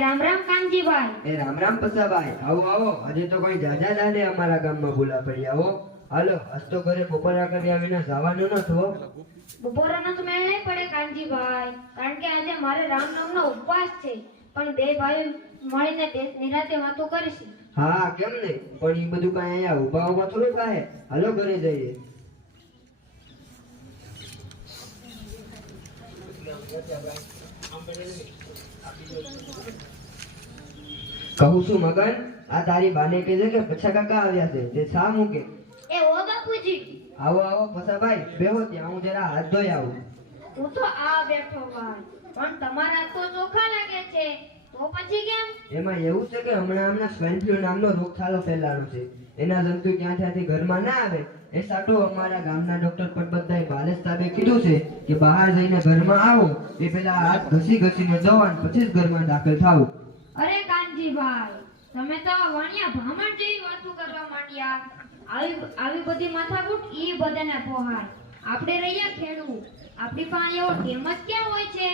રામ રામ કાનજીભાઈ. રામ રામ પસાભાઈ. આવો આવો. આજે તો કોઈ જાજા દાદે અમારા ગામમાં ભૂલા પડી. આવો હાલો. આજ તો ઘરે બપોરા કર્યા વિના જવાનું ન થયો. બપોરાનો તો મેળ નહીં પડે કાનજીભાઈ, કારણ કે આજે મારે રામનવમીનો ઉપવાસ છે. પણ બે ભાઈઓ મળીને નિરાતે વાતો કરીશું. હા કેમ નહીં, પણ એ બધું કાંઈ અહીંયા ઉભા ઉભા થોડું કાંઈ. હાલો ઘરે જઈએ. કહું છું મગન, આ તારી બાને કહેજે કે પછા કાકા આવ્યા છે. તે શા મૂકે? એ ઓ બાપુજી. આવો આવો પસાભાઈ, બેહો ત્યાં. હું જરા હાથ ધોઈ આવું. હું તો આ બેઠો ભાઈ, પણ તમારા તો ચોખા લાગે છે. તો પછી કેમ? એમાં એવું છે કે હમણાં સ્વાઇન ફ્લૂ નામનો રોગચાળો ફેલાયો છે. એના જંતુ ક્યાંથી ઘરમાં ના આવે એ સાટું અમારા ગામના ડોક્ટર પરબતભાઈ બાલેશ સાહેબે કીધું છે કે બહાર જઈને ઘરમાં આવો એ પહેલા હાથ ઘસીને જવાનું, પછી જ ઘરમાં દાખલ થાવ. અરે કાનજીભાઈ, તમે તો વાણિયા ભામણ જેવી વાતો કરવા માંડ્યા. આવી બધી માથાકૂટ ઈ બધાને પોહાય. આપણે રહ્યા ખેડૂત, આપણી પાસે એવો ટેમ જ ક્યાં હોય છે?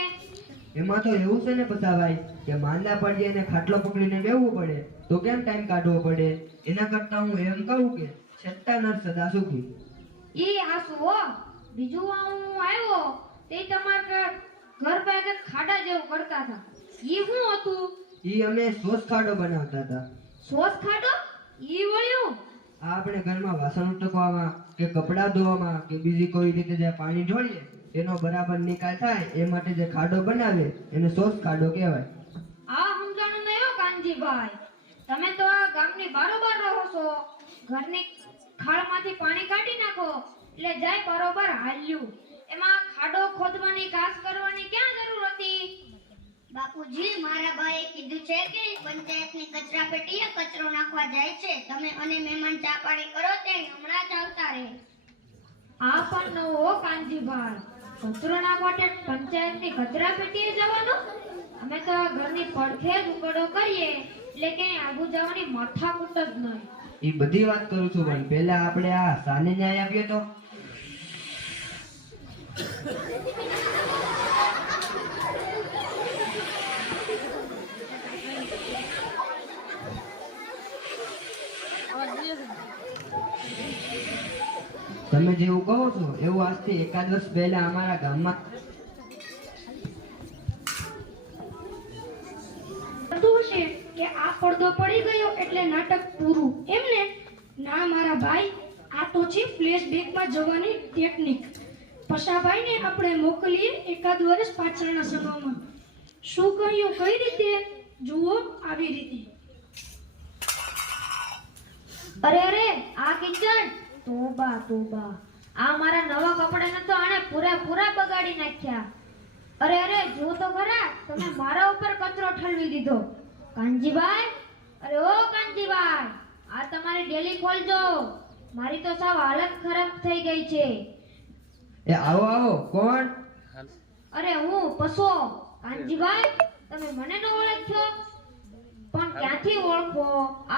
એમાં તો એવું છે ને પસાભાઈ કે માંદા પડીએ અને ખાટલો પકડીને બેહવું પડે તો કેમ ટાઈમ કાઢવો પડે? એના કરતા હું એમ કહું કે છઠ્ઠા નર સદા સુખી. ઈ આસુ હો. બીજું હું આવ્યો તે તમારા ઘર પાસે ખાડા જેવું કરતા હતા. ઈ શું હતું? ઈ અમે સોસ ખાડો બનાવતા હતા. સોસ ખાડો? ઈ વળ્યું? આ આપણે ઘરમાં વાસણ ઉટકવામાં કે કપડાં ધોવામાં કે બીજી કોઈ રીતે જે પાણી ઢોળીએ એનો બરાબર નિકાલ થાય એ માટે જે ખાડો બનાવે એને સોસ ખાડો કહેવાય. આ સમજાણું નહીં હો કાનજીભાઈ. તમે તો આ ગામની બારોબાર રહો છો. ઘરની ખાળમાંથી પાણી કાઢી નાખો એટલે જાય બરોબર હાલ્યું. એમાં ખાડો ખોદવાની કાસ કરવાની ક્યાં જરૂર હતી? બાપુજી, મારા ભાઈએ કીધું છે કે પંચાયતની કચરા પેટીએ કચરો નાખવા જાય છે. તમે અને મહેમાન ચા પાણી કરો તે હમણાં જ આવતા રહે. આ પણ ન હો કાનજીભાઈ. કચરો નાખવા પંચાયતની કચરા પેટીએ જવાનું? અમે તો ઘરની પડખે જ ઉકળો કરીએ એટલે ક્યાંય આગુ જવાની માથાકૂટ જ નહીં. એ બધી વાત કરું છું, પણ પહેલા આપણે આ સાને ન્યાય આપીએ તો. તમે જેવું કહો છો એવું આજથી એકાદ વર્ષ પહેલા અમારા ગામમાં હશે કે આ પડદો પડી ગયો એટલે નાટક પૂરું, એમ ને? ના મારા ભાઈ, આ તો છે ફ્લેશબેકમાં જવાની ટેકનિક. પશાભાઈને આપણે મોકલીએ એકાદ વર્ષ પાછળના સમયમાં. શું કહ્યું? કઈ રીતે? જુઓ આવી રીતે. અરે અરે, આ કિચન! તોબા તોબા, આ મારા નવા કપડાને તો આણે પૂરા બગાડી નાખ્યા. અરે અરે, જો તો ખરા, તમે મારા ઉપર કચરો ઠલવી દીધો. કાનજીભાઈ, અરે ઓ કાનજીભાઈ, આ તમારી ડેલી ખોલજો. મારી તો સાવ હાલત ખરાબ થઈ ગઈ છે. એ આવો આવો. કોણ? અરે હું પસો. કાનજીભાઈ, તમે મને ન ઓળખ્યો? પણ ક્યાંથી ઓળખો?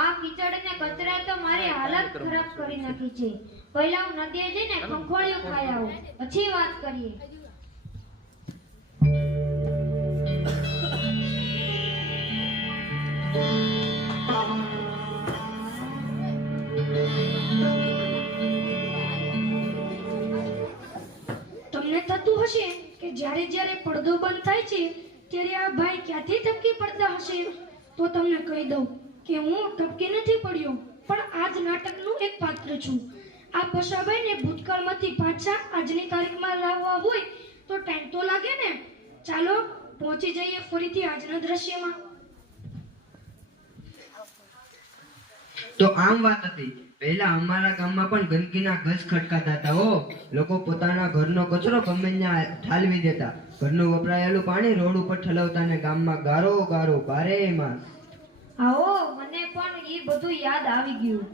આ કીચડ ને કચરા તો મારી હાલત ખરાબ કરી નાખી છે. પહેલા હું નદીએ જઈને ખંખોળિયું ખાઈ આવું, પછી વાત કરીએ. તમને થતું હશે કે જ્યારે પડદો બંધ થાય છે ત્યારે આ ભાઈ ક્યાંથી ટપકી પડતા હશે. તો તમને કહી દઉં કે હું ટપકી નથી પડ્યો, પણ આજ નાટકનું એક પાત્ર છું. આ પશાભાઈને ભૂતકાળમાંથી પાછા આજની તારીખમાં લાવવા હોય તો ટાઈમ તો લાગે ને. ચાલો પહોંચી જઈએ ફરીથી આજના દ્રશ્યમાં. તો આમ વાત હતી. પહેલા અમારા ગામમાં પણ ગંદકીના ગજ ખટકાતા હતા. હો, લોકો પોતાના ઘરનો કચરો ગમે ત્યાં ઠાલવી દેતા. ઘરનું વપરાયેલું પાણી રોડ ઉપર ઠલવતા ને ગામમાં ગારો બારે માસ. આવો, મને પણ એ બધું યાદ આવી ગયું.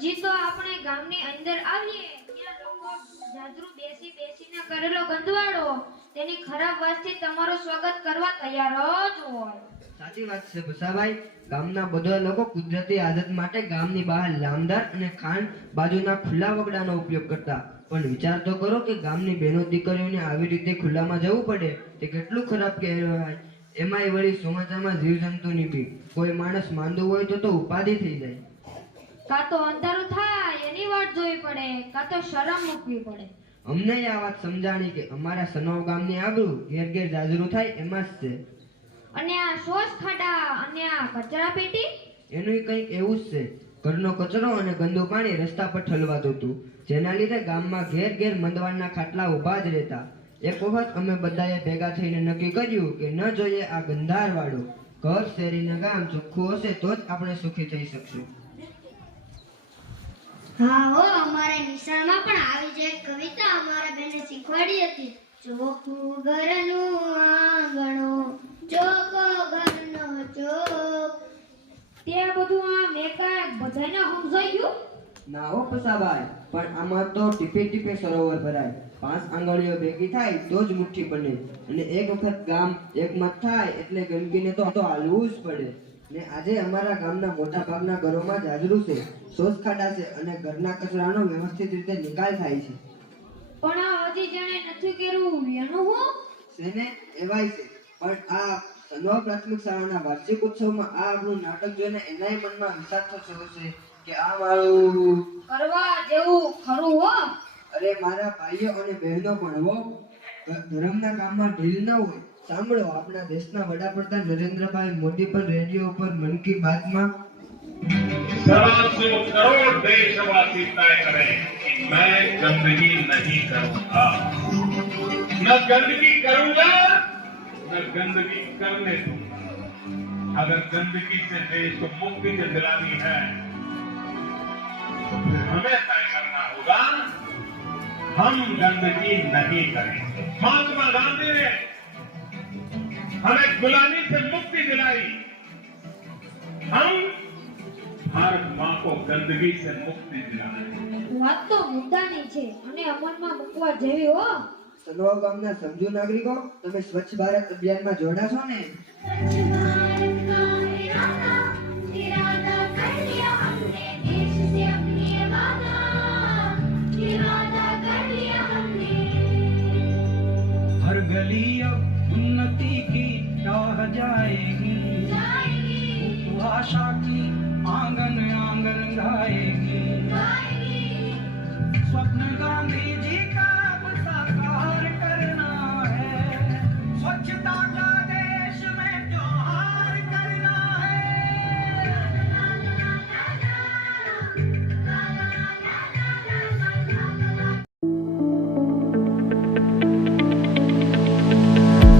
હજી તો આપણે ગામની અંદર આવીએ ત્યાં લોકો જાજરૂ બેસીને કરેલો ગંદવાડો તેની ખરાબ વાતથી તમારું સ્વાગત કરવા તૈયાર જ હોય. સાચી વાત છે ભસાભાઈ. ગામના બધા લોકો કુદરતી આદત માટે ગામની બહાર લામદાર અને ખાંડ બાજુના ખુલ્લા વગડાનો ઉપયોગ કરતા. પણ વિચાર તો કરો કે ગામની બહેનો દીકરીઓને આવી રીતે ખુલ્લામાં જવું પડે તે કેટલું ખરાબ કહેવાય. એમાંય વળી ચોમાસામાં જીવજંતુની બીક. કોઈ માણસ માંદો હોય તો ઉપાધિ થઈ જાય. કાં તો અંધારું થાય એની વાટ જોવી પડે, કાં તો શરમ મૂકવી પડે. અમને આ વાત સમજાણી કે અમારા સનોવ ગામની આબરૂ ઘેર ઘેર જાજરૂ થાય એમાં જ છે. અને આ શોષ ખાડા અને આ કચરા પેટી, એનું કંઈક એવું જ છે. ઘરનો કચરો અને ગંદુ પાણી રસ્તા પર ઠલવાતું હતું, જેના લીધે ગામમાં ઘેર ઘેર મંદવાડના ખાટલા ઊભા જ રહેતા. એક વખત અમે બધાએ ભેગા થઈને નક્કી કર્યું કે ન જોઈએ આ ગંધારવાળું. ઘર શેરીને ગામ ચોખ્ખું હશે તો જ આપણે સુખી થઈ શકશું. હા હો, અમારે નિશાળમાં પણ આવી જ એક કવિતા અમારા બેને શીખવાડી હતી. ચોખ્ખું ઘરનું આંગણો, ચોખ્ખો ઘરનો ચોક. તે બધું આ મેકા બધાને સમજાઈ ગયું? ના હો પસાભાઈ, પણ આમાં તો ટીપે ટીપે સરોવર ભરાય. 5 આંગળીઓ ભેગી થાય તો જ મુઠ્ઠી બને. અને એક વખત ગામ એકમત થાય એટલે ગંદકીને તો હાલવું જ પડે. ને આજે અમારા ગામના મોટા ભાગના ઘરોમાં જાજરૂ છે, શોષ ખાડા છે અને ઘરના કચરાનો વ્યવસ્થિત રીતે નિકાલ થાય છે. પણ આ હજી જેણે નથી કર્યું એનું હું? સેને એવાય છે. પણ આ સનવા પ્રાથમિક શાળાના વાર્ષિક ઉત્સવમાં આ આપણું નાટક જોઈને એનાય મનમાં વિચાર થતો હશે કે આ મારું કરવા જેવું ખરું હો. અરે મારા ભાઈઓ અને બહેનો પણ હો, ધર્મના કામમાં ઢીલ ન હોય. સાંભળો, આપણા દેશના વડાપ્રધાન નરેન્દ્રભાઈ મોદી પર રેડિયો ઉપર મન કી બાતમાં 125 करोड़ देशवासी तय करें कि मैं गंदगी नहीं करूंगा, न गंदगी करूंगा, न गंदगी करने दूंगा. अगर गंदगी से देश को मुक्ति दिलानी है तो फिर हमें तय करना होगा हम गंदगी नहीं करेंगे. महात्मा गांधी ने हमें गुलामी से मुक्ति दिलाई. हम भारत माँ को गंदगी से मुक्ति दिलाए. વાત તો મુદ્દાની છે અને અમલમાં મૂકવા જેવી હો. સનવા ગામના સમજુ નાગરિકો, તમે સ્વચ્છ ભારત અભિયાનમાં જોડાશો ને? हर गली अब उन्नति की राह जाएगी, भाषा की आंगन आंगन गाएगी.